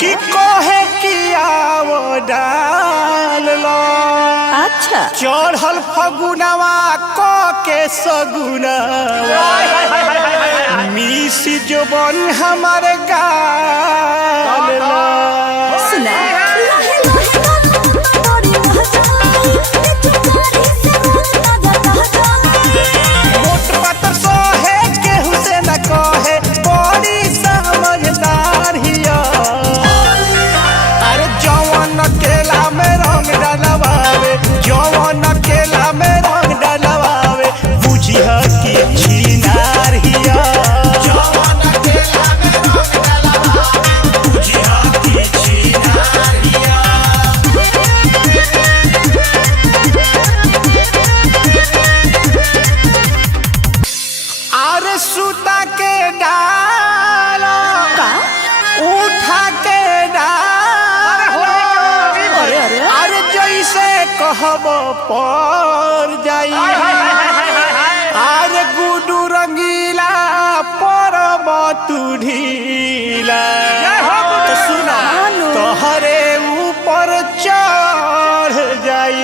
कि कोहे किया वो डाल लो। अच्छा चढ़ल फगुनवा को के सगुनवा मिसी जो बन हमारे गाल लो। सुना मोट पत्थर सोहे केहू से न कहे बड़ी समझदार हिया। अरे जवन केला में रंग डलवावे, जवन केला में रंग डलवावे बुझिया कि छिनार हिया। जवन केला में रंग डलवावे बुझिया कि छिनार हिया। अरे सुता के डालो का उठा के डालो। अरे अरे अरे जैसे कहब पर जाई। अरे गुडू रंगीला परब तू ढीला। तो सुना तोहरे ऊपर चढ़ जाई।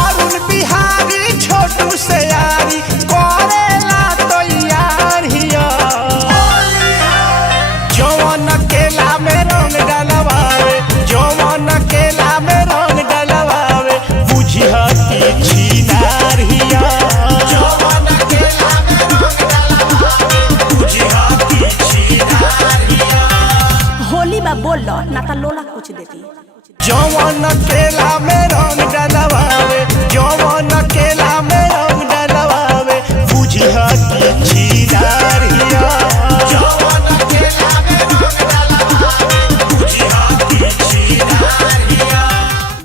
अरुण बिहारी छोटू से यारी करेला तो यार हिया। जवन केला में रंग डलवावे, जवन केला में रंग डलवावे बुझिया कि छिनार हिया। जवन केला में रंग डलवावे बुझिया कि छिनार हिया। होली बा बोल ना तो लोला कुछ देती। जवन के